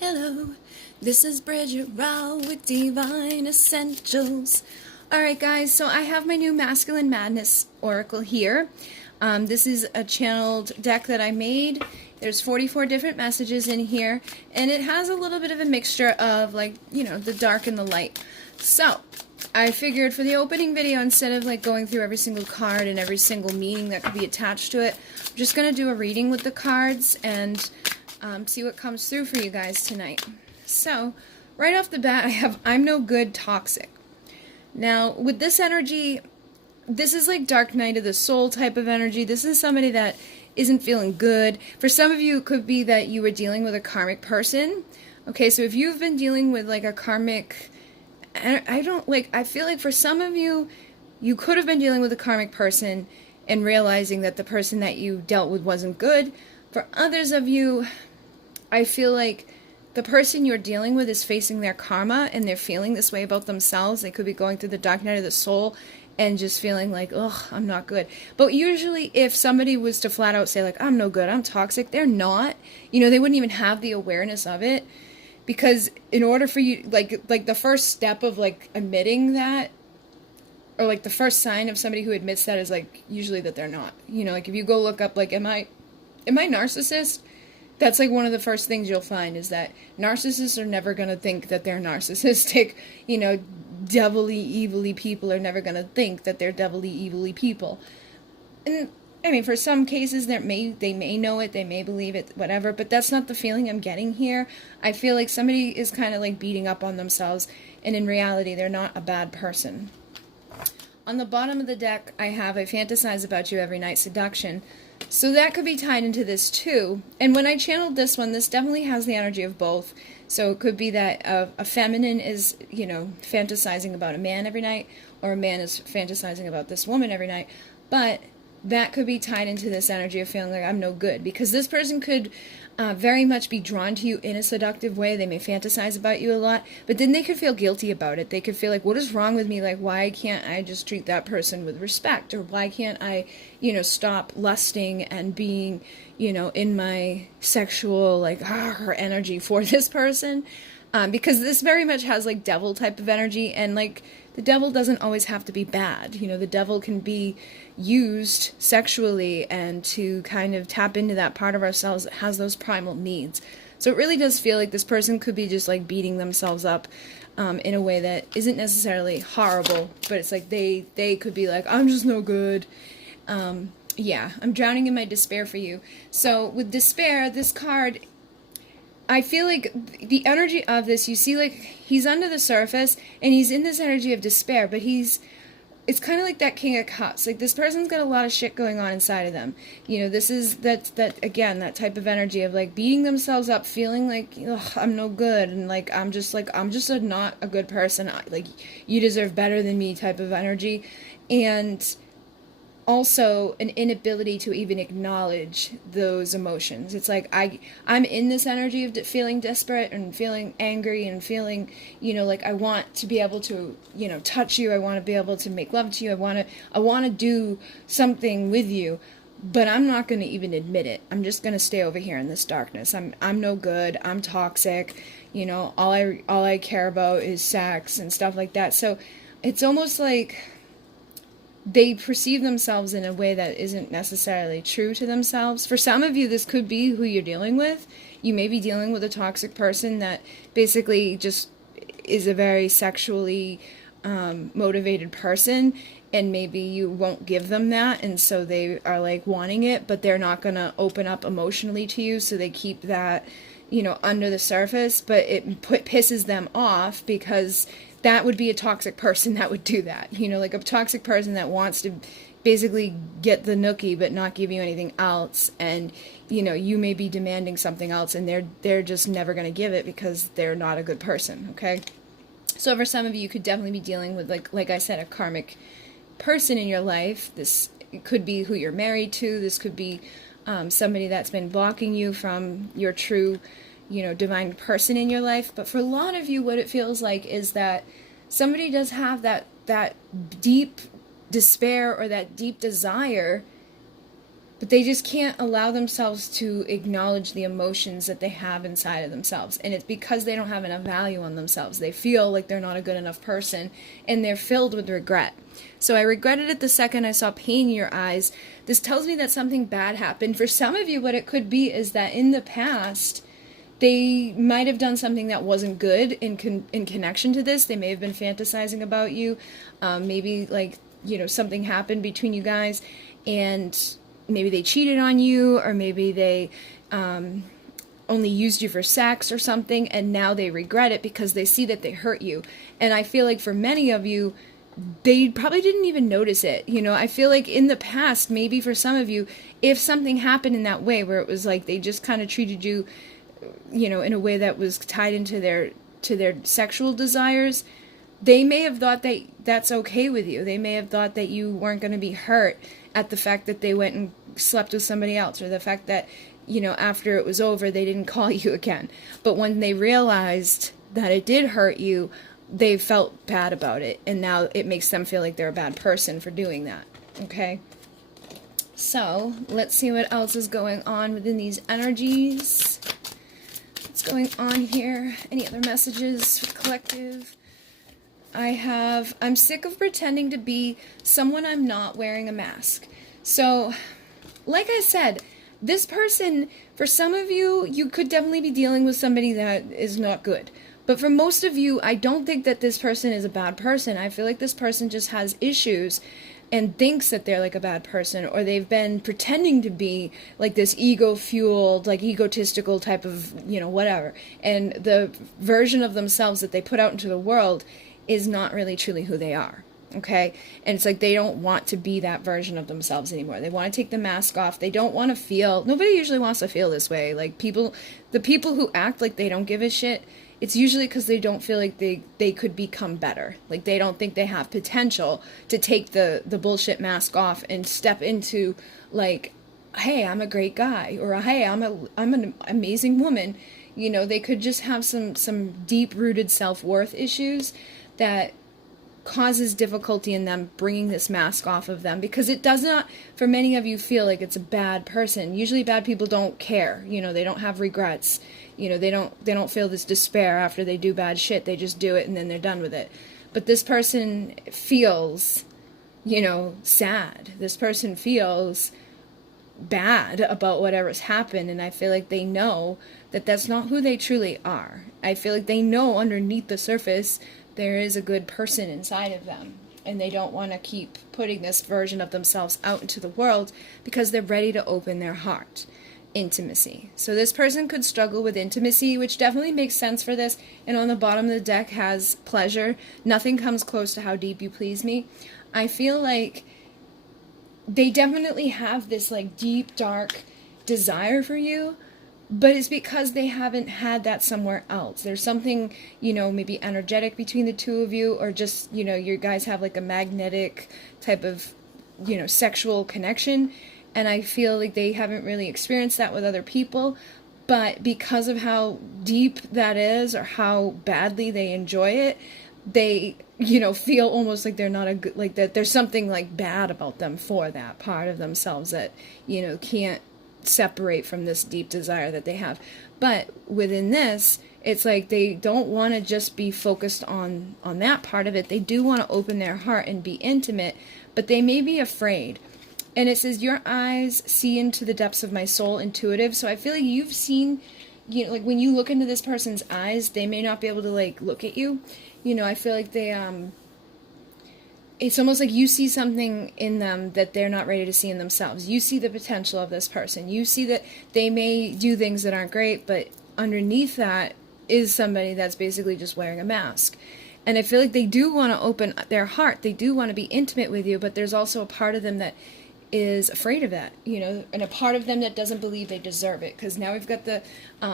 Hello, this is Bridget Rau with Divine Essentials. Alright guys, so I have my new Masculine Madness Oracle here. This is a channeled deck that I made. There's 44 different messages in here, and it has a little bit of a mixture of, like, you know, the dark and the light. So, I figured for the opening video, instead of like going through every single card and every single meaning that could be attached to it, I'm just going to do a reading with the cards and see what comes through for you guys tonight. So, right off the bat, I have I'm no good, toxic. Now, with this energy, this is like dark night of the soul type of energy. This is somebody that isn't feeling good. For some of you, it could be that you were dealing with a karmic person. Okay, so if you've been dealing with like a karmic, I feel like for some of you, you could have been dealing with a karmic person and realizing that the person that you dealt with wasn't good. For others of you, I feel like the person you're dealing with is facing their karma and they're feeling this way about themselves. They could be going through the dark night of the soul and just feeling like, ugh, I'm not good. But usually if somebody was to flat out say like, I'm no good, I'm toxic, they're not. You know, they wouldn't even have the awareness of it. Because in order for you, like the first step of like admitting that, or like the first sign of somebody who admits that is like usually that they're not. You know, like if you go look up like, am I narcissist? That's like one of the first things you'll find is that narcissists are never going to think that they're narcissistic. You know, devilly, evilly people are never going to think that they're devilly, evilly people. And I mean, for some cases, they may know it, they may believe it, whatever, but that's not the feeling I'm getting here. I feel like somebody is kind of like beating up on themselves, and in reality, they're not a bad person. On the bottom of the deck, I have I fantasize about you every night, seduction. So that could be tied into this too. And when I channeled this one, this definitely has the energy of both. So it could be that a feminine is, you know, fantasizing about a man every night, or a man is fantasizing about this woman every night. But that could be tied into this energy of feeling like I'm no good, because this person could very much be drawn to you in a seductive way. They may fantasize about you a lot, but then they could feel guilty about it. They could feel like, what is wrong with me? Like, why can't I just treat that person with respect? Or why can't I, you know, stop lusting and being, you know, in my sexual, like, her energy for this person? Because this very much has, like, devil type of energy, and, like, the devil doesn't always have to be bad. You know, the devil can be used sexually and to kind of tap into that part of ourselves that has those primal needs. So it really does feel like this person could be just, like, beating themselves up in a way that isn't necessarily horrible, but it's like they could be like, I'm just no good. Yeah, I'm drowning in my despair for you. So with despair, this card, I feel like the energy of this, you see, like, he's under the surface, and he's in this energy of despair, but it's kind of like that King of Cups. Like, this person's got a lot of shit going on inside of them. You know, this is, that that type of energy of, like, beating themselves up, feeling like, ugh, I'm no good, and, like, I'm just not a good person. Like, you deserve better than me type of energy. And also an inability to even acknowledge those emotions. It's like I'm in this energy of feeling desperate and feeling angry and feeling, you know, like I want to be able to, you know, touch you. I want to be able to make love to you. I want to do something with you, but I'm not going to even admit it. I'm just going to stay over here in this darkness. I'm no good. I'm toxic. You know, all I care about is sex and stuff like that. So it's almost like they perceive themselves in a way that isn't necessarily true to themselves. For some of you, this could be who you're dealing with. You may be dealing with a toxic person that basically just is a very sexually motivated person, and maybe you won't give them that, and so they are like wanting it, but they're not going to open up emotionally to you, so they keep that, you know, under the surface, but it pisses them off because that would be a toxic person that would do that. You know, like a toxic person that wants to basically get the nookie but not give you anything else. And, you know, you may be demanding something else and they're just never going to give it because they're not a good person, okay? So for some of you could definitely be dealing with, like I said, a karmic person in your life. This could be who you're married to. This could be somebody that's been blocking you from your true, you know, divine person in your life. But for a lot of you, what it feels like is that somebody does have that deep despair or that deep desire but they just can't allow themselves to acknowledge the emotions that they have inside of themselves. And it's because they don't have enough value on themselves. They feel like they're not a good enough person, and they're filled with regret. So I regretted it the second I saw pain in your eyes. This tells me that something bad happened. For some of you, what it could be is that in the past, they might have done something that wasn't good in connection to this. They may have been fantasizing about you. Maybe, like, you know, something happened between you guys, and maybe they cheated on you, or maybe they only used you for sex or something, and now they regret it because they see that they hurt you. And I feel like for many of you, they probably didn't even notice it. You know, I feel like in the past, maybe for some of you, if something happened in that way where it was like they just kind of treated you, you know, in a way that was tied into their sexual desires, they may have thought that that's okay with you. They may have thought that you weren't going to be hurt at the fact that they went and slept with somebody else, or the fact that, you know, after it was over, they didn't call you again. But when they realized that it did hurt you, they felt bad about it, and now it makes them feel like they're a bad person for doing that. Okay? So, let's see what else is going on within these energies. What's going on here? Any other messages for the collective? I'm sick of pretending to be someone I'm not, wearing a mask. So, like I said, this person, for some of you, you could definitely be dealing with somebody that is not good. But for most of you, I don't think that this person is a bad person. I feel like this person just has issues and thinks that they're like a bad person, or they've been pretending to be like this ego-fueled, like egotistical type of, you know, whatever. And the version of themselves that they put out into the world is not really truly who they are. Okay? And it's like they don't want to be that version of themselves anymore. They want to take the mask off. They don't want to feel, nobody usually wants to feel this way. Like the people who act like they don't give a shit, it's usually because they don't feel like they could become better. Like they don't think they have potential to take the bullshit mask off and step into, like, hey, I'm a great guy, or hey, I'm an amazing woman. You know, they could just have some deep-rooted self-worth issues that causes difficulty in them bringing this mask off of them, because it does not, for many of you, feel like it's a bad person. Usually bad people don't care. You know, they don't have regrets. You know, they don't feel this despair after they do bad shit. They just do it and then they're done with it. But this person feels, you know, sad. This person feels bad about whatever's happened, and I feel like they know that that's not who they truly are. I feel like they know underneath the surface there is a good person inside of them, and they don't want to keep putting this version of themselves out into the world because they're ready to open their heart. Intimacy. So this person could struggle with intimacy, which definitely makes sense for this. And on the bottom of the deck has pleasure. Nothing comes close to how deep you please me. I feel like they definitely have this like deep, dark desire for you, but it's because they haven't had that somewhere else. There's something, you know, maybe energetic between the two of you, or just, you know, you guys have like a magnetic type of, you know, sexual connection. And I feel like they haven't really experienced that with other people. But because of how deep that is, or how badly they enjoy it, they, you know, feel almost like they're not a good, like that there's something like bad about them for that part of themselves that, you know, can't separate from this deep desire that they have. But within this, it's like they don't want to just be focused on that part of it. They do want to open their heart and be intimate, but they may be afraid. And it says, your eyes see into the depths of my soul, intuitive. So I feel like you've seen, you know, like when you look into this person's eyes, they may not be able to like look at you. You know, I feel like they, it's almost like you see something in them that they're not ready to see in themselves. You see the potential of this person. You see that they may do things that aren't great, but underneath that is somebody that's basically just wearing a mask. And I feel like they do want to open their heart. They do want to be intimate with you, but there's also a part of them that is afraid of that, you know, and a part of them that doesn't believe they deserve it. Because now we've got the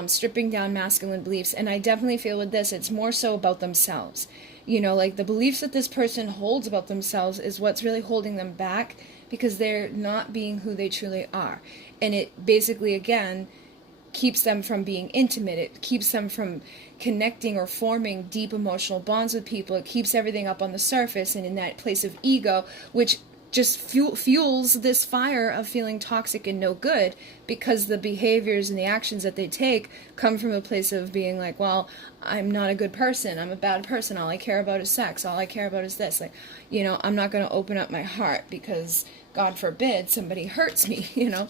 stripping down masculine beliefs, and I definitely feel with this, it's more so about themselves. You know, like the beliefs that this person holds about themselves is what's really holding them back, because they're not being who they truly are. And it basically, again, keeps them from being intimate. It keeps them from connecting or forming deep emotional bonds with people. It keeps everything up on the surface and in that place of ego, which just fuels this fire of feeling toxic and no good, because the behaviors and the actions that they take come from a place of being like, well, I'm not a good person, I'm a bad person, all I care about is sex, all I care about is this, like, you know, I'm not going to open up my heart because God forbid somebody hurts me, you know.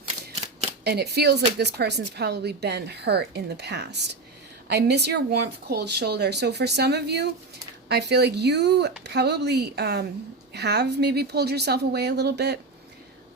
And it feels like this person's probably been hurt in the past. I miss your warmth, cold shoulder. So for some of you, I feel like you probably have maybe pulled yourself away a little bit,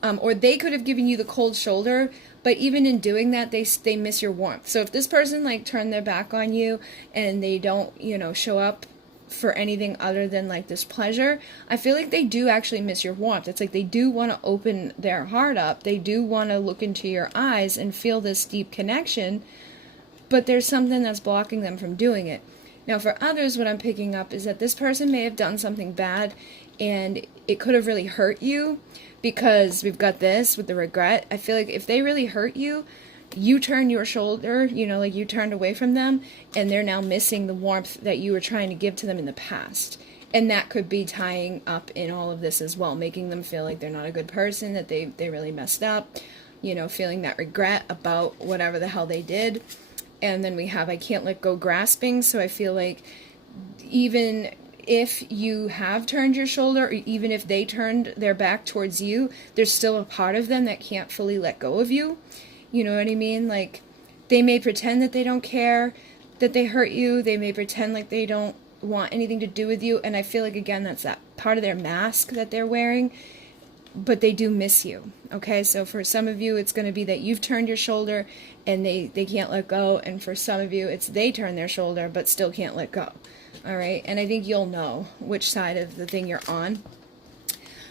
or they could have given you the cold shoulder, but even in doing that, they miss your warmth. So if this person like turned their back on you and they don't, you know, show up for anything other than like this pleasure, I feel like they do actually miss your warmth. It's like they do want to open their heart up. They do want to look into your eyes and feel this deep connection, but there's something that's blocking them from doing it. Now for others, what I'm picking up is that this person may have done something bad and it could have really hurt you, because we've got this with the regret. I feel like if they really hurt you, you turn your shoulder, you know, like you turned away from them, and they're now missing the warmth that you were trying to give to them in the past. And that could be tying up in all of this as well, making them feel like they're not a good person, that they really messed up, you know, feeling that regret about whatever the hell they did. And then we have I can't let go, grasping. So I feel like even if you have turned your shoulder, or even if they turned their back towards you, there's still a part of them that can't fully let go of you. You know what I mean? Like, they may pretend that they don't care, that they hurt you. They may pretend like they don't want anything to do with you. And I feel like, again, that's that part of their mask that they're wearing. But they do miss you. Okay, so for some of you, it's going to be that you've turned your shoulder and they can't let go. And for some of you, it's they turn their shoulder but still can't let go. All right, and I think you'll know which side of the thing you're on.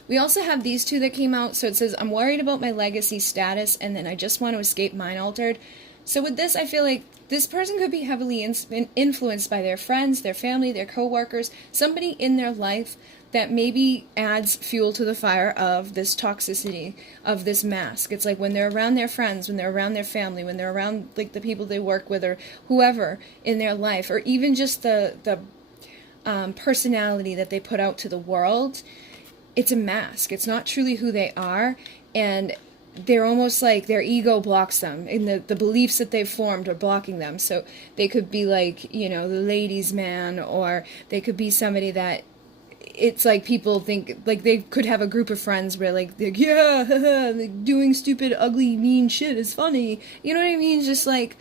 We also have these two that came out. So it says, I'm worried about my legacy status, and then I just want to escape mind altered. So with this, I feel like this person could be heavily influenced by their friends, their family, their co-workers, somebody in their life that maybe adds fuel to the fire of this toxicity, of this mask. It's like when they're around their friends, when they're around their family, when they're around like the people they work with or whoever in their life, or even just the personality that they put out to the world, it's a mask. It's not truly who they are, and they're almost like their ego blocks them, and the beliefs that they've formed are blocking them. So they could be like, you know, the ladies' man, or they could be somebody that it's like people think, like they could have a group of friends where like, yeah, like doing stupid, ugly, mean shit is funny. You know what I mean? Just like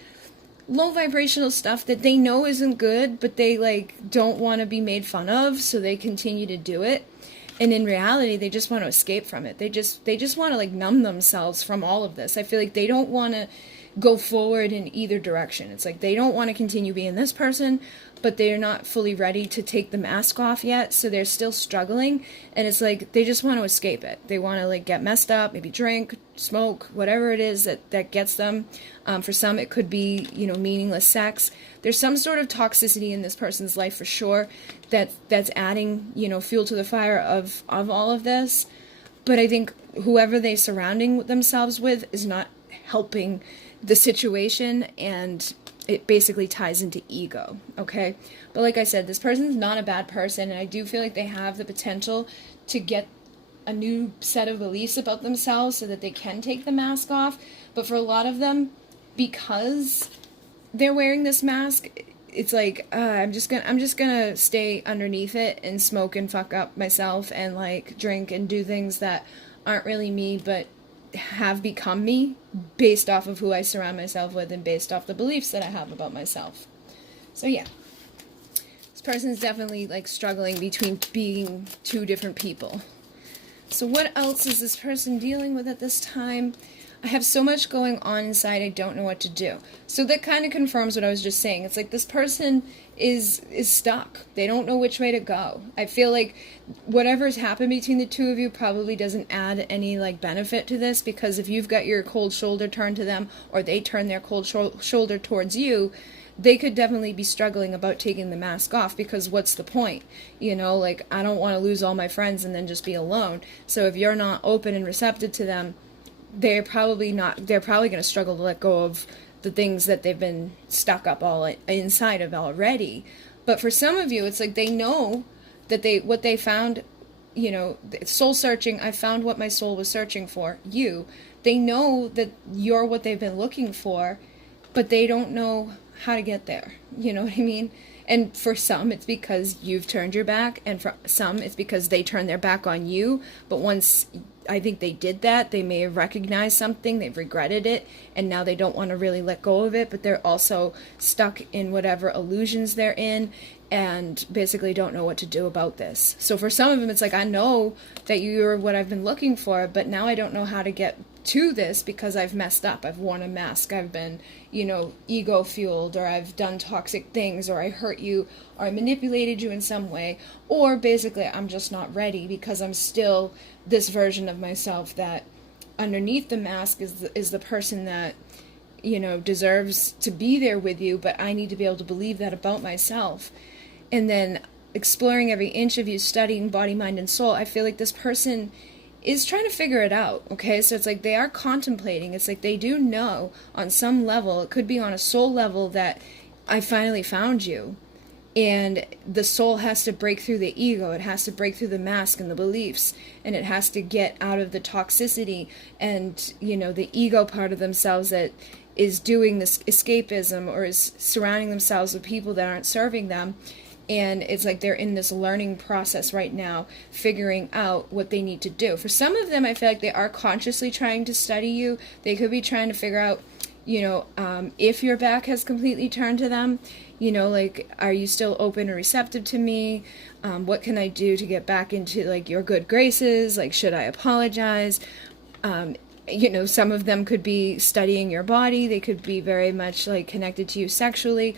low vibrational stuff that they know isn't good, but they like don't want to be made fun of, so they continue to do it. And in reality, they just want to escape from it. They just want to like numb themselves from all of this. I feel like they don't want to go forward in either direction. It's like they don't want to continue being this person, but they're not fully ready to take the mask off yet, so they're still struggling. And it's like they just want to escape it. They want to like get messed up, maybe drink, smoke, whatever it is that gets them. For some, it could be, you know, meaningless sex. There's some sort of toxicity in this person's life for sure that's adding, you know, fuel to the fire of all of this. But I think whoever they're surrounding themselves with is not helping the situation, and it basically ties into ego, okay? But like I said, this person's not a bad person, and I do feel like they have the potential to get a new set of beliefs about themselves so that they can take the mask off. But for a lot of them, because they're wearing this mask, it's like I'm just gonna stay underneath it and smoke and fuck up myself and like drink and do things that aren't really me but have become me based off of who I surround myself with and based off the beliefs that I have about myself. So yeah, this person's definitely like struggling between being two different people. So what else is this person dealing with at this time? I have so much going on inside, I don't know what to do. So that kind of confirms what I was just saying. It's like this person is stuck. They don't know which way to go. I feel like whatever's happened between the two of you probably doesn't add any like benefit to this, because if you've got your cold shoulder turned to them, or they turn their cold shoulder towards you, they could definitely be struggling about taking the mask off, because what's the point? You know, like, I don't want to lose all my friends and then just be alone. So if you're not open and receptive to them, they're probably going to struggle to let go of the things that they've been stuck up all inside of already. But for some of you, it's like they know that what they found you know, soul searching, I found what my soul was searching for, you. They know that you're what they've been looking for, but they don't know how to get there. You know what I mean? And for some, it's because you've turned your back, and for some, it's because they turned their back on you. But once I think they did that, they may have recognized something, they've regretted it, and now they don't want to really let go of it, but they're also stuck in whatever illusions they're in, and basically don't know what to do about this. So for some of them, it's like, I know that you're what I've been looking for, but now I don't know how to get to this because I've messed up. I've worn a mask. I've been, you know, ego fueled, or I've done toxic things, or I hurt you, or I manipulated you in some way, or basically I'm just not ready because I'm still this version of myself that underneath the mask is the person that, you know, deserves to be there with you, but I need to be able to believe that about myself. And then exploring every inch of you, studying body, mind, and soul, I feel like this person is trying to figure it out, okay? So it's like they are contemplating. It's like they do know on some level, it could be on a soul level, that I finally found you. And the soul has to break through the ego. It has to break through the mask and the beliefs. And it has to get out of the toxicity and, you know, the ego part of themselves that is doing this escapism or is surrounding themselves with people that aren't serving them. And it's like they're in this learning process right now, figuring out what they need to do. For some of them, I feel like they are consciously trying to study you. They could be trying to figure out, you know, if your back has completely turned to them, you know, like, are you still open and receptive to me? What can I do to get back into, like, your good graces? Like, should I apologize? You know, some of them could be studying your body. They could be very much, like, connected to you sexually.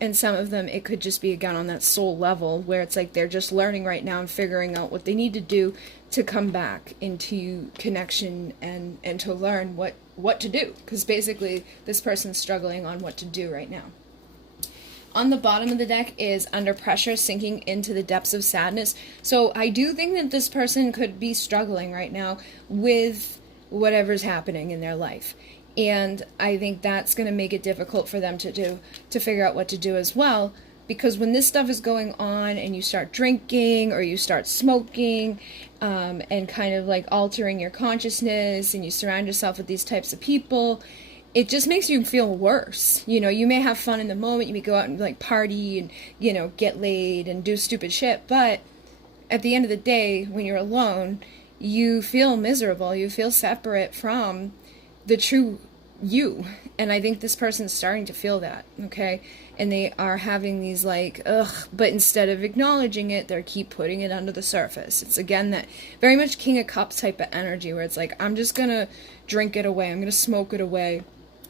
And some of them, it could just be, again, on that soul level, where it's like they're just learning right now and figuring out what they need to do to come back into connection and to learn what to do. Because basically, this person's struggling on what to do right now. On the bottom of the deck is under pressure, sinking into the depths of sadness. So I do think that this person could be struggling right now with whatever's happening in their life. And I think that's going to make it difficult for them to figure out what to do as well. Because when this stuff is going on and you start drinking or you start smoking and kind of like altering your consciousness and you surround yourself with these types of people, it just makes you feel worse. You know, you may have fun in the moment, you may go out and like party and, you know, get laid and do stupid shit, but at the end of the day, when you're alone, you feel miserable, you feel separate from the true you. And I think this person's starting to feel that, okay? And they are having these like, ugh, but instead of acknowledging it, they keep putting it under the surface. It's again that very much King of Cups type of energy where it's like, I'm just gonna drink it away, I'm gonna smoke it away.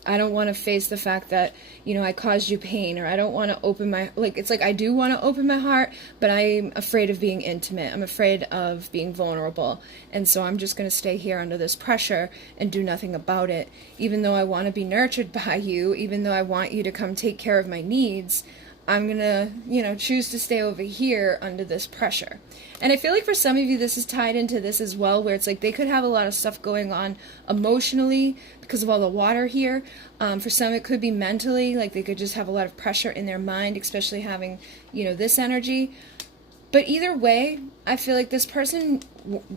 I don't want to face the fact that, you know, I caused you pain, or I don't want to open my, like, it's like I do want to open my heart, but I'm afraid of being intimate. I'm afraid of being vulnerable. And so I'm just going to stay here under this pressure and do nothing about it. Even though I want to be nurtured by you, even though I want you to come take care of my needs, I'm going to, you know, choose to stay over here under this pressure. And I feel like for some of you, this is tied into this as well, where it's like they could have a lot of stuff going on emotionally because of all the water here. For some, it could be mentally, like they could just have a lot of pressure in their mind, especially having, you know, this energy. But either way, I feel like this person,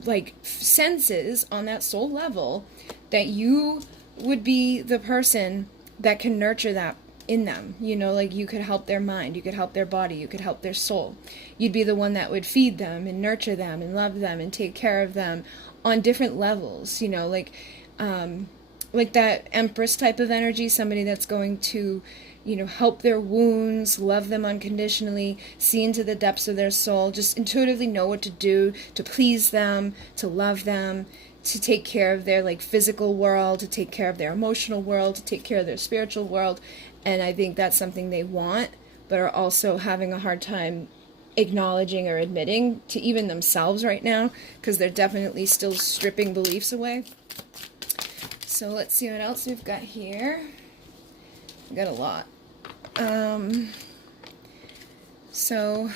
like, senses on that soul level that you would be the person that can nurture that in them. You know, like you could help their mind, you could help their body, you could help their soul. You'd be the one that would feed them and nurture them and love them and take care of them on different levels, you know, like that Empress type of energy, somebody that's going to, you know, help their wounds, love them unconditionally, see into the depths of their soul, just intuitively know what to do to please them, to love them, to take care of their like physical world, to take care of their emotional world, to take care of their spiritual world. And I think that's something they want, but are also having a hard time acknowledging or admitting to even themselves right now, because they're definitely still stripping beliefs away. So let's see what else we've got here. We've got a lot. So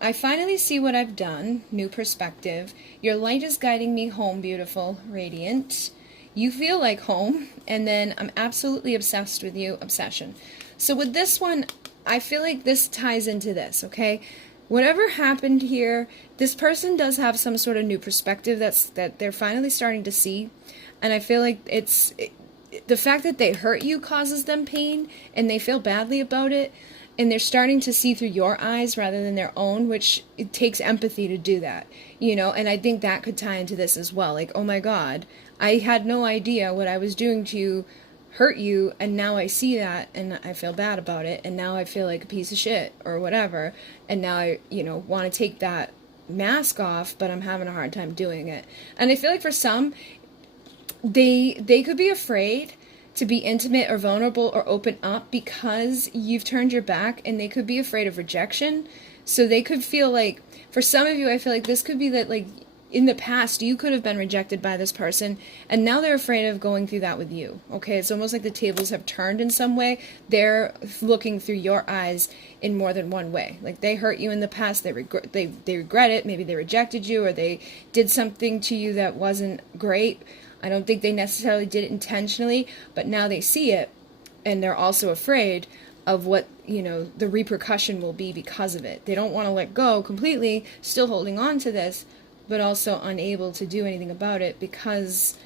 I finally see what I've done. New perspective. Your light is guiding me home, beautiful, radiant. You feel like home, and then I'm absolutely obsessed with you, obsession. So with this one, I feel like this ties into this, okay? whatever happened here, this person does have some sort of new perspective that they're finally starting to see. And I feel like the fact that they hurt you causes them pain, and they feel badly about it, and they're starting to see through your eyes rather than their own, which it takes empathy to do that, and I think that could tie into this as well. Like, oh my God, I had no idea what I was doing to you hurt you, and now I see that, and I feel bad about it, and now I feel like a piece of shit, or whatever, and now I, want to take that mask off, but I'm having a hard time doing it. And I feel like for some, they could be afraid to be intimate or vulnerable or open up because you've turned your back, and they could be afraid of rejection. So they could feel like, for some of you, I feel like this could be that, like, in the past, you could have been rejected by this person, and now they're afraid of going through that with you, okay? It's almost like the tables have turned in some way. They're looking through your eyes in more than one way. Like, they hurt you in the past, they regret it, maybe they rejected you, or they did something to you that wasn't great. I don't think they necessarily did it intentionally, but now they see it, and they're also afraid of what, the repercussion will be because of it. They don't want to let go completely, still holding on to this, but also unable to do anything about it because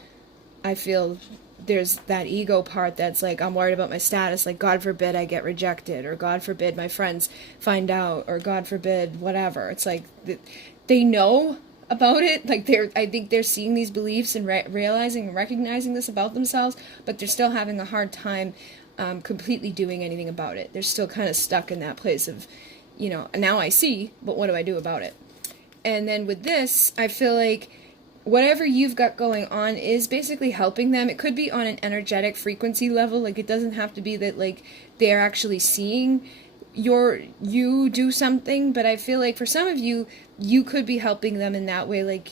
I feel there's that ego part that's like, I'm worried about my status, like, God forbid I get rejected, or God forbid my friends find out, or God forbid whatever. It's like they know about it, like I think they're seeing these beliefs and realizing and recognizing this about themselves, but they're still having a hard time completely doing anything about it. They're still kind of stuck in that place of, now I see, but what do I do about it? And then with this, I feel like whatever you've got going on is basically helping them. It could be on an energetic frequency level. Like, it doesn't have to be that, like, they're actually seeing you do something. But I feel like for some of you, you could be helping them in that way. Like,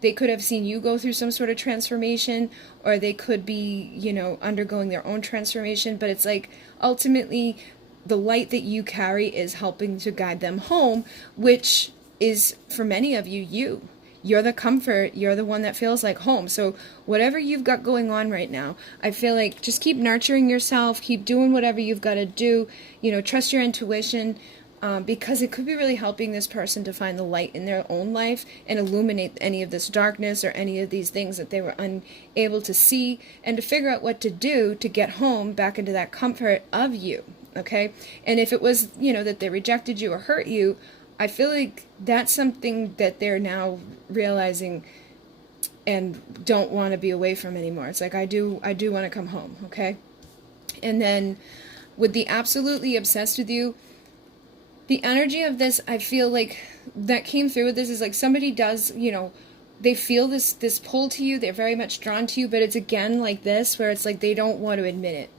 they could have seen you go through some sort of transformation, or they could be, undergoing their own transformation. But it's like, ultimately, the light that you carry is helping to guide them home, which is, for many of you. You're the comfort, you're the one that feels like home. So whatever you've got going on right now, I feel like just keep nurturing yourself, keep doing whatever you've got to do, trust your intuition, because it could be really helping this person to find the light in their own life and illuminate any of this darkness or any of these things that they were unable to see, and to figure out what to do to get home back into that comfort of you, okay? And if it was, that they rejected you or hurt you, I feel like that's something that they're now realizing and don't want to be away from anymore. It's like, I do want to come home, okay? And then with the absolutely obsessed with you, the energy of this, I feel like that came through with this is like somebody does, they feel this pull to you, they're very much drawn to you, but it's again like this, where it's like they don't want to admit it.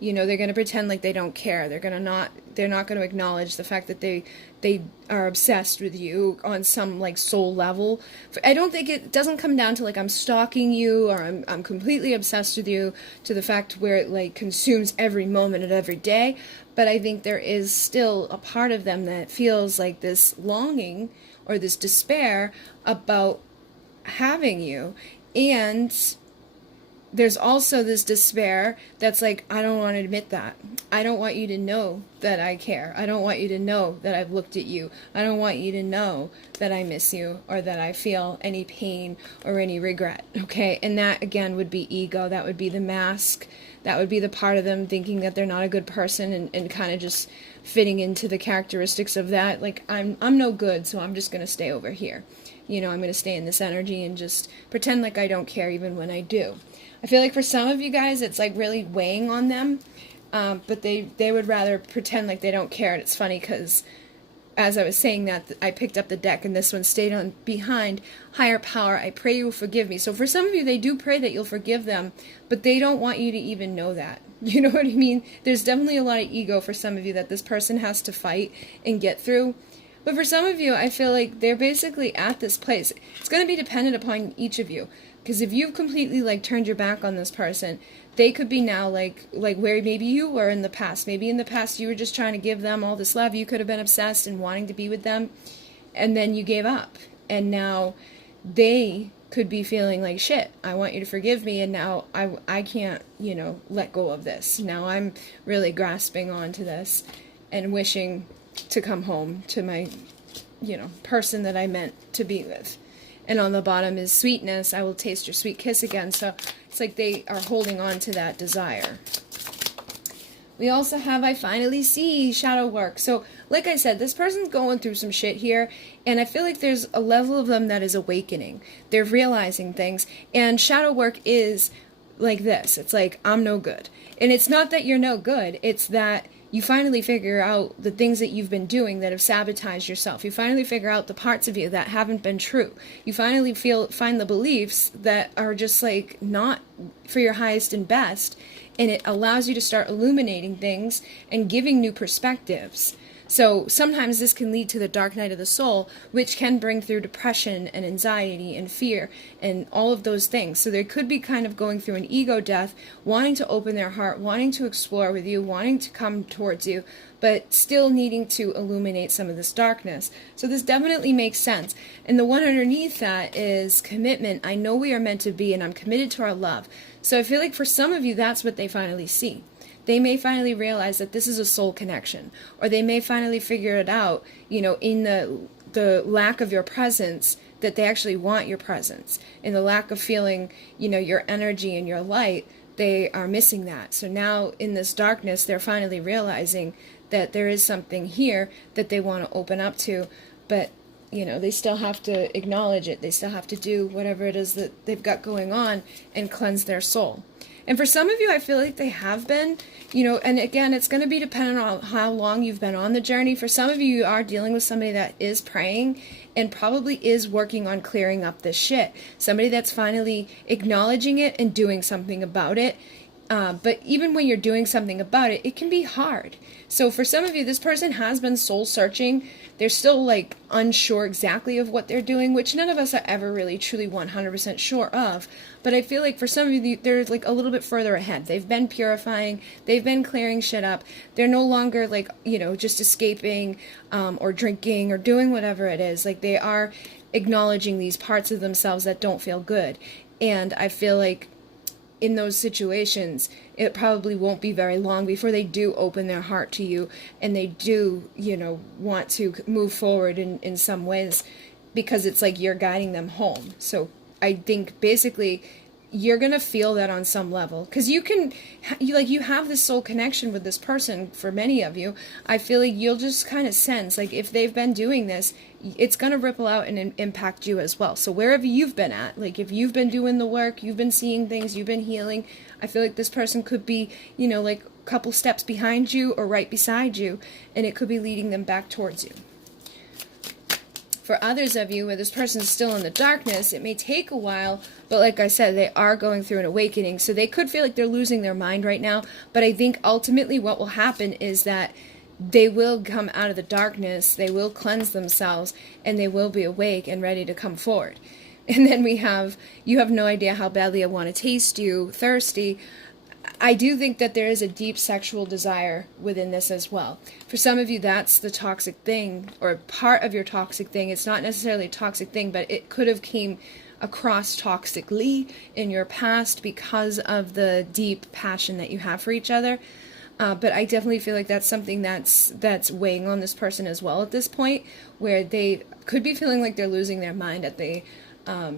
They're going to pretend like they don't care. They're not going to acknowledge the fact that they are obsessed with you on some, like, soul level. I don't think it doesn't come down to, like, I'm stalking you, or I'm completely obsessed with you, to the fact where it, like, consumes every moment of every day. But I think there is still a part of them that feels like this longing or this despair about having you. And there's also this despair that's like, I don't want to admit that. I don't want you to know that I care. I don't want you to know that I've looked at you. I don't want you to know that I miss you, or that I feel any pain or any regret, okay? And that, again, would be ego. That would be the mask. That would be the part of them thinking that they're not a good person, and kind of just fitting into the characteristics of that. Like, I'm no good, so I'm just going to stay over here. I'm going to stay in this energy and just pretend like I don't care even when I do. I feel like for some of you guys, it's like really weighing on them, but they would rather pretend like they don't care. And it's funny because as I was saying that, I picked up the deck, and this one stayed on behind. Higher power, I pray you will forgive me. So for some of you, they do pray that you'll forgive them, but they don't want you to even know that. You know what I mean? There's definitely a lot of ego for some of you that this person has to fight and get through. But for some of you, I feel like they're basically at this place. It's going to be dependent upon each of you. Because if you've completely, like, turned your back on this person, they could be now like where maybe you were in the past. Maybe in the past you were just trying to give them all this love. You could have been obsessed and wanting to be with them, and then you gave up. And now they could be feeling like, shit, I want you to forgive me, and now I can't, let go of this. Now I'm really grasping onto this and wishing to come home to my, person that I meant to be with. And on the bottom is sweetness. I will taste your sweet kiss again. So it's like they are holding on to that desire. We also have I finally see shadow work. So like I said, this person's going through some shit here, and I feel like there's a level of them that is awakening. They're realizing things, and shadow work is like this. It's like, I'm no good. And it's not that you're no good, it's that you finally figure out the things that you've been doing that have sabotaged yourself. You finally figure out the parts of you that haven't been true. You finally find the beliefs that are just like not for your highest and best, and it allows you to start illuminating things and giving new perspectives. So sometimes this can lead to the dark night of the soul, which can bring through depression and anxiety and fear and all of those things. So they could be kind of going through an ego death, wanting to open their heart, wanting to explore with you, wanting to come towards you, but still needing to illuminate some of this darkness. So this definitely makes sense. And the one underneath that is commitment. I know we are meant to be, and I'm committed to our love. So I feel like for some of you, that's what they finally see. They may finally realize that this is a soul connection, or they may finally figure it out, in the lack of your presence, that they actually want your presence. In the lack of feeling, your energy and your light, they are missing that. So now in this darkness, they're finally realizing that there is something here that they want to open up to, but they still have to acknowledge it. They still have to do whatever it is that they've got going on and cleanse their soul. And for some of you, I feel like they have been, and again, it's going to be dependent on how long you've been on the journey. For some of you, you are dealing with somebody that is praying and probably is working on clearing up this shit. Somebody that's finally acknowledging it and doing something about it. But even when you're doing something about it, it can be hard. So for some of you, this person has been soul searching. They're still unsure exactly of what they're doing, which none of us are ever really truly 100% sure of. But I feel like for some of you, they're a little bit further ahead. They've been purifying. They've been clearing shit up. They're no longer just escaping or drinking or doing whatever it is. They are acknowledging these parts of themselves that don't feel good. And I feel like in those situations, it probably won't be very long before they do open their heart to you, and they do, want to move forward in some ways, because it's like you're guiding them home. So I think basically you're going to feel that on some level, because you have this soul connection with this person. For many of you, I feel like you'll just kind of sense, if they've been doing this, it's going to ripple out and impact you as well. So wherever you've been at, if you've been doing the work, you've been seeing things, you've been healing, I feel like this person could be, a couple steps behind you or right beside you, and it could be leading them back towards you. For others of you, where this person is still in the darkness, it may take a while, but like I said, they are going through an awakening, so they could feel like they're losing their mind right now, but I think ultimately what will happen is that they will come out of the darkness, they will cleanse themselves, and they will be awake and ready to come forward. And then we have, you have no idea how badly I want to taste you, thirsty. I do think that there is a deep sexual desire within this as well. For some of you, that's the toxic thing, or part of your toxic thing. It's not necessarily a toxic thing, but it could have came across toxically in your past because of the deep passion that you have for each other. But I definitely feel like that's something that's weighing on this person as well at this point, where they could be feeling like they're losing their mind at the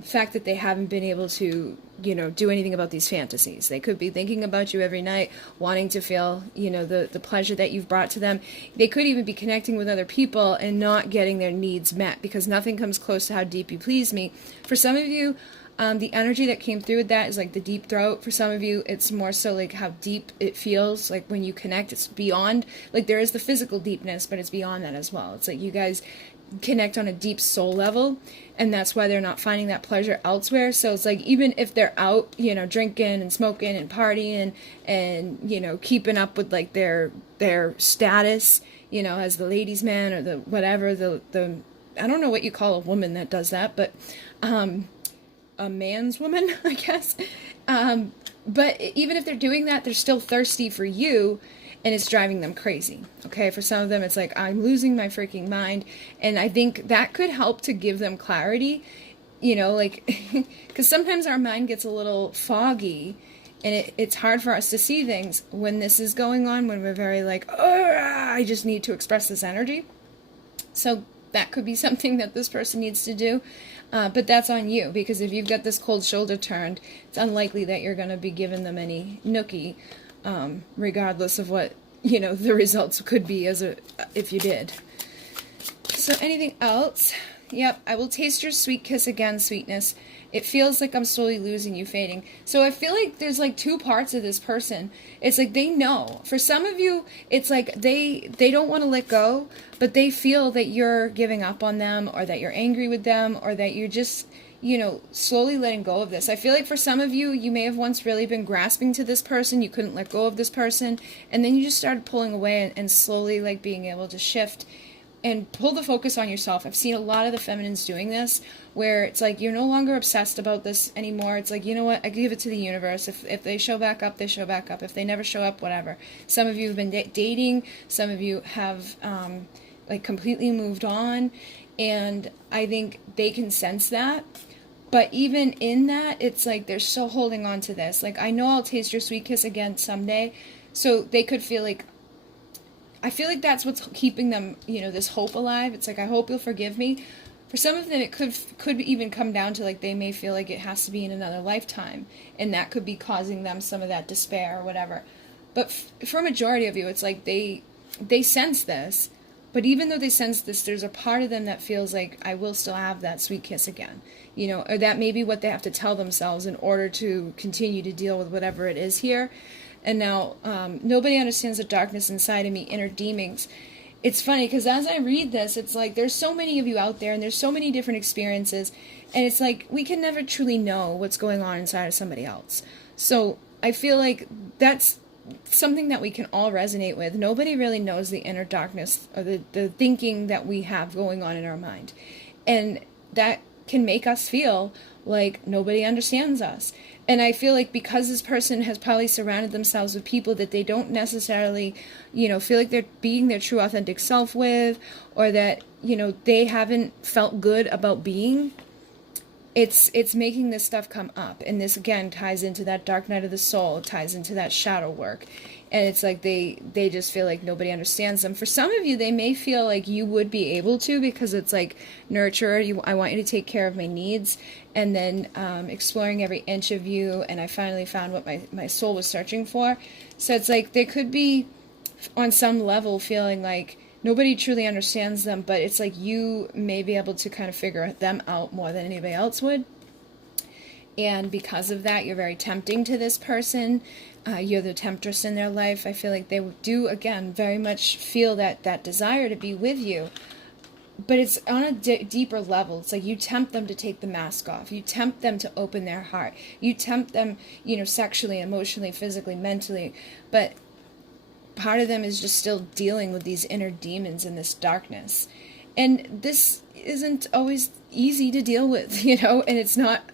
fact that they haven't been able to, do anything about these fantasies. They could be thinking about you every night, wanting to feel, the pleasure that you've brought to them. They could even be connecting with other people and not getting their needs met, because nothing comes close to how deep you please me. For some of you, the energy that came through with that is the deep throat. For some of you, it's more so how deep it feels. When you connect, it's beyond, there is the physical deepness, but it's beyond that as well. It's you guys connect on a deep soul level, and that's why they're not finding that pleasure elsewhere. So it's even if they're out, drinking and smoking and partying and keeping up with their status, as the ladies' man or the whatever, the I don't know what you call a woman that does that, but a man's woman, I guess. But even if they're doing that, they're still thirsty for you, and it's driving them crazy. Okay, for some of them, it's I'm losing my freaking mind, and I think that could help to give them clarity, because sometimes our mind gets a little foggy, And it's hard for us to see things when this is going on, when we're very like, oh, I just need to express this energy. So that could be something that this person needs to do. But that's on you, because if you've got this cold shoulder turned, it's unlikely that you're going to be giving them any nookie, regardless of what, the results could be if you did. So anything else? Yep, I will taste your sweet kiss again, sweetness. It feels like I'm slowly losing you, fading. So I feel like there's like two parts of this person. It's like they know. For some of you, it's like they don't want to let go, but they feel that you're giving up on them, or that you're angry with them, or that you're just, slowly letting go of this. I feel like for some of you, you may have once really been grasping to this person. You couldn't let go of this person. And then you just started pulling away and slowly like being able to shift and pull the focus on yourself. I've seen a lot of the feminines doing this, where it's like you're no longer obsessed about this anymore. It's like, you know what, I give it to the universe. If they show back up, they show back up. If they never show up, whatever. Some of you have been dating. Some of you have like completely moved on. And I think they can sense that. But even in that, it's like they're still holding on to this. Like, I know I'll taste your sweet kiss again someday. So they could feel like, I feel like that's what's keeping them, this hope alive. It's like, I hope you'll forgive me. For some of them, it could even come down to like they may feel like it has to be in another lifetime, and that could be causing them some of that despair or whatever. But for a majority of you, it's like they sense this, but even though they sense this, there's a part of them that feels like, I will still have that sweet kiss again, or that may be what they have to tell themselves in order to continue to deal with whatever it is here. And now, nobody understands the darkness inside of me, inner demons. It's funny, because as I read this, it's like there's so many of you out there, and there's so many different experiences, and it's like we can never truly know what's going on inside of somebody else. So I feel like that's something that we can all resonate with. Nobody really knows the inner darkness, or the thinking that we have going on in our mind. And that can make us feel like nobody understands us. And I feel like because this person has probably surrounded themselves with people that they don't necessarily, feel like they're being their true authentic self with, or that, they haven't felt good about being, it's making this stuff come up. And this, again, ties into that dark night of the soul. It ties into that shadow work. And it's like they just feel like nobody understands them. For some of you, they may feel like you would be able to, because it's like nurture. I want you to take care of my needs. And then exploring every inch of you. And I finally found what my soul was searching for. So it's like they could be on some level feeling like nobody truly understands them. But it's like you may be able to kind of figure them out more than anybody else would. And because of that, you're very tempting to this person. You're the temptress in their life. I feel like they do, again, very much feel that desire to be with you. But it's on a deeper level. It's like you tempt them to take the mask off. You tempt them to open their heart. You tempt them, sexually, emotionally, physically, mentally. But part of them is just still dealing with these inner demons and this darkness. And this isn't always easy to deal with, and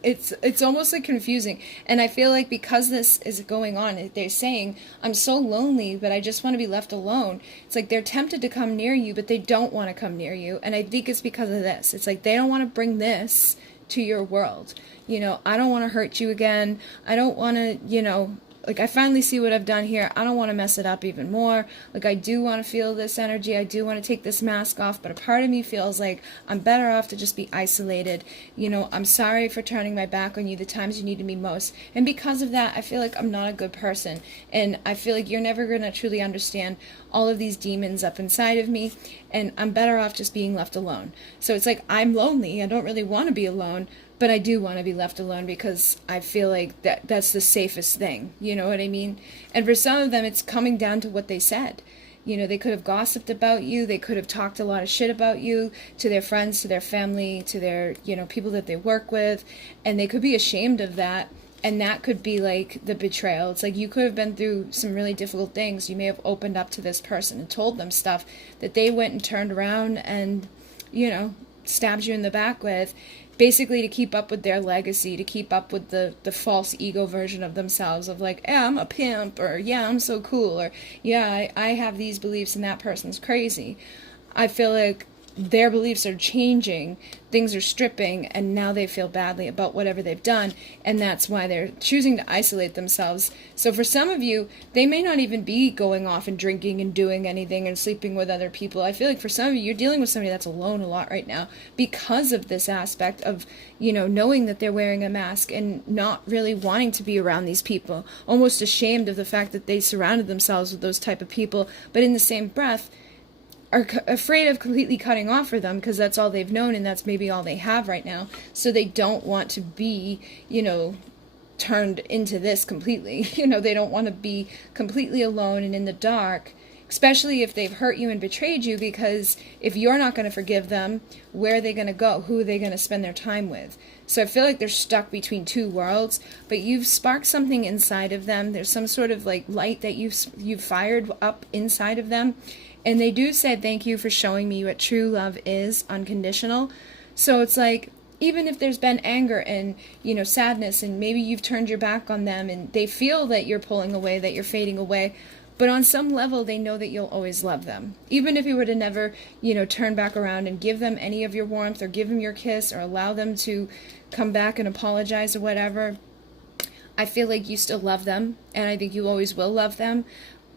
it's almost like confusing. And I feel like because this is going on, they're saying, I'm so lonely, but I just want to be left alone. It's like they're tempted to come near you, but they don't want to come near you. And I think it's because of this. It's like they don't want to bring this to your world. I don't want to hurt you again. I don't want to, like, I finally see what I've done here. I don't want to mess it up even more. Like, I do want to feel this energy. I do want to take this mask off. But a part of me feels like I'm better off to just be isolated. I'm sorry for turning my back on you the times you needed me most. And because of that, I feel like I'm not a good person. And I feel like you're never going to truly understand all of these demons up inside of me. And I'm better off just being left alone. So it's like I'm lonely. I don't really want to be alone. But I do want to be left alone because I feel like that's the safest thing. You know what I mean? And for some of them, it's coming down to what they said. They could have gossiped about you. They could have talked a lot of shit about you to their friends, to their family, to their, people that they work with. And they could be ashamed of that. And that could be like the betrayal. It's like you could have been through some really difficult things. You may have opened up to this person and told them stuff that they went and turned around and, stabbed you in the back with. Basically to keep up with their legacy, to keep up with the false ego version of themselves of like, yeah, I'm a pimp, or yeah, I'm so cool, or yeah, I have these beliefs and that person's crazy. I feel like their beliefs are changing, things are stripping, and now they feel badly about whatever they've done, and that's why they're choosing to isolate themselves. So for some of you, they may not even be going off and drinking and doing anything and sleeping with other people. I feel like for some of you, you're dealing with somebody that's alone a lot right now because of this aspect of, you know, knowing that they're wearing a mask and not really wanting to be around these people, almost ashamed of the fact that they surrounded themselves with those type of people, but in the same breath, are afraid of completely cutting off for them because that's all they've known and that's maybe all they have right now. So they don't want to be, you know, turned into this completely. You know, they don't want to be completely alone and in the dark, especially if they've hurt you and betrayed you, because if you're not going to forgive them, where are they going to go? Who are they going to spend their time with? So I feel like they're stuck between two worlds, but you've sparked something inside of them. There's some sort of like light that you've fired up inside of them. And they do say, thank you for showing me what true love is, unconditional. So it's like, even if there's been anger and, you know, sadness, and maybe you've turned your back on them and they feel that you're pulling away, that you're fading away, but on some level they know that you'll always love them. Even if you were to never, you know, turn back around and give them any of your warmth or give them your kiss or allow them to come back and apologize or whatever, I feel like you still love them, and I think you always will love them.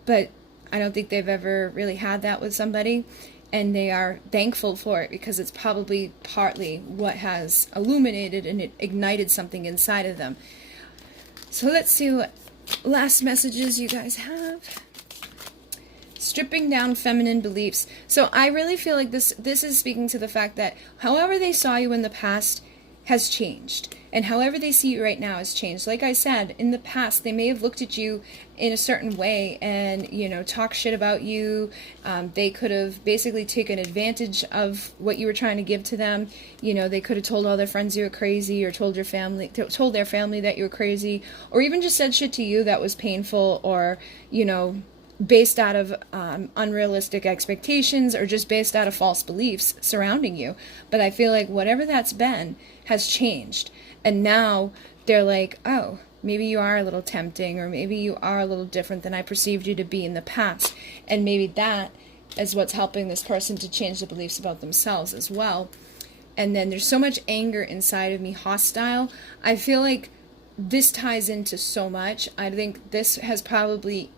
But I don't think they've ever really had that with somebody, and they are thankful for it because it's probably partly what has illuminated and it ignited something inside of them. So let's see what last messages you guys have. Stripping down feminine beliefs. So I really feel like this is speaking to the fact that however they saw you in the past has changed, and however they see you right now has changed. Like I said, in the past they may have looked at you in a certain way and, you know, talk shit about you. They could have basically taken advantage of what you were trying to give to them. You know, they could have told all their friends you were crazy, or told their family that you were crazy, or even just said shit to you that was painful, or, you know, based out of unrealistic expectations, or just based out of false beliefs surrounding you. But I feel like whatever that's been has changed, and now they're like, oh, maybe you are a little tempting, or maybe you are a little different than I perceived you to be in the past, and maybe that is what's helping this person to change the beliefs about themselves as well. And then there's so much anger inside of me, hostile. I feel like this ties into so much. I think this has probably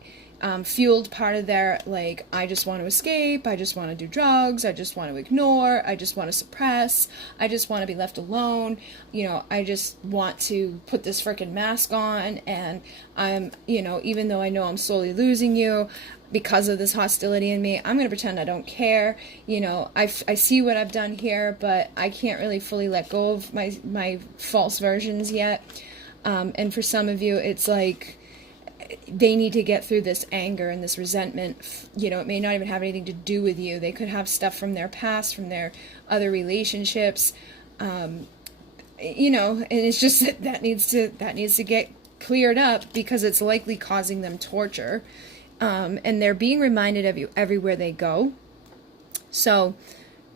fueled part of their, like, I just want to escape, I just want to do drugs, I just want to ignore, I just want to suppress, I just want to be left alone, you know, I just want to put this freaking mask on, and I'm, you know, even though I know I'm slowly losing you because of this hostility in me, I'm going to pretend I don't care. You know, I see what I've done here, but I can't really fully let go of my false versions yet. And for some of you, it's like, they need to get through this anger and this resentment. You know, it may not even have anything to do with you. They could have stuff from their past, from their other relationships, you know, and it's just that needs to get cleared up, because it's likely causing them torture. And they're being reminded of you everywhere they go. So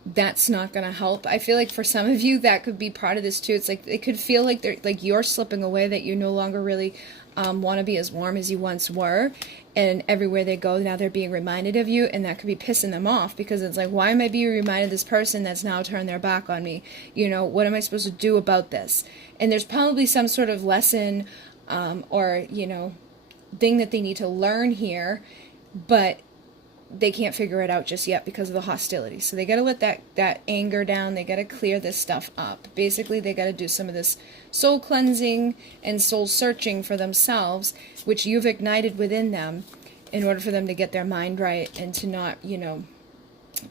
that's not going to help. I feel like for some of you, that could be part of this too. It's like, it could feel like they're like, you're slipping away, that you no longer really want to be as warm as you once were, and everywhere they go now they're being reminded of you, and that could be pissing them off, because it's like, why am I being reminded of this person that's now turned their back on me? You know, what am I supposed to do about this? And there's probably some sort of lesson or, you know, thing that they need to learn here, but they can't figure it out just yet because of the hostility. So they got to let that anger down. They got to clear this stuff up. Basically, they got to do some of this soul cleansing and soul searching for themselves, which you've ignited within them, in order for them to get their mind right and to not, you know,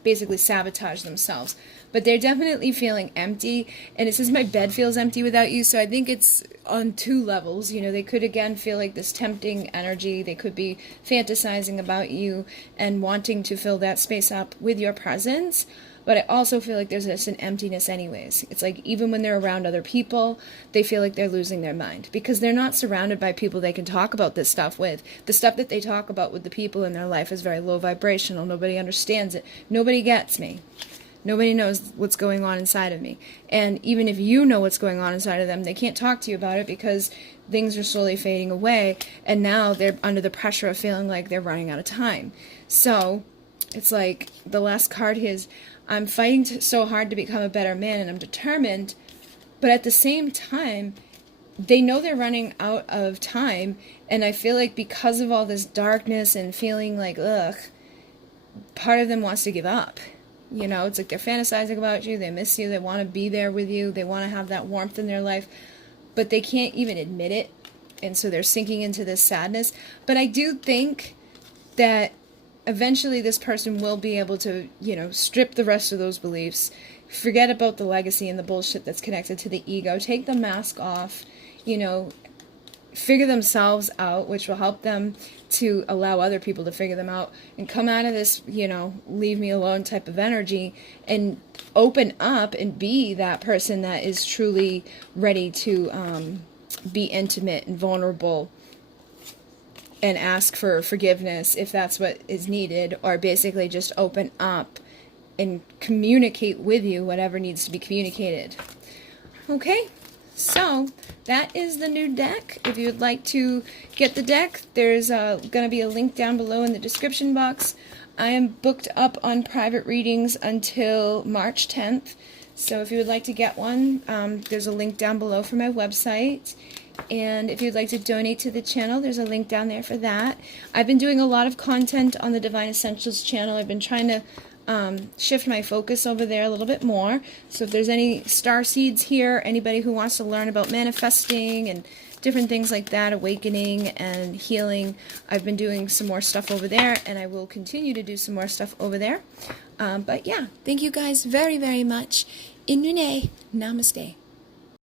basically sabotage themselves. But they're definitely feeling empty, and it says my bed feels empty without you, so I think it's on two levels. You know, they could again feel like this tempting energy. They could be fantasizing about you and wanting to fill that space up with your presence, but I also feel like there's just an emptiness anyways. It's like even when they're around other people, they feel like they're losing their mind, because they're not surrounded by people they can talk about this stuff with. The stuff that they talk about with the people in their life is very low vibrational. Nobody understands it. Nobody gets me. Nobody knows what's going on inside of me. And even if you know what's going on inside of them, they can't talk to you about it because things are slowly fading away, and now they're under the pressure of feeling like they're running out of time. So it's like the last card is I'm fighting so hard to become a better man, and I'm determined. But at the same time, they know they're running out of time, and I feel like because of all this darkness and feeling like, ugh, part of them wants to give up. You know, it's like they're fantasizing about you, they miss you, they want to be there with you, they want to have that warmth in their life, but they can't even admit it, and so they're sinking into this sadness. But I do think that eventually this person will be able to, you know, strip the rest of those beliefs, forget about the legacy and the bullshit that's connected to the ego, take the mask off, you know, figure themselves out, which will help them to allow other people to figure them out, and come out of this, you know, leave me alone type of energy, and open up and be that person that is truly ready to be intimate and vulnerable and ask for forgiveness if that's what is needed, or basically just open up and communicate with you whatever needs to be communicated. Okay, so that is the new deck. If you'd like to get the deck, there's going to be a link down below in the description box. I am booked up on private readings until March 10th, so if you would like to get one, there's a link down below for my website. And if you'd like to donate to the channel, there's a link down there for that. I've been doing a lot of content on the Divine Essentials channel. I've been trying to shift my focus over there a little bit more. So if there's any starseeds here, anybody who wants to learn about manifesting and different things like that, awakening and healing, I've been doing some more stuff over there, and I will continue to do some more stuff over there. But yeah, thank you guys very, very much. Inune, namaste.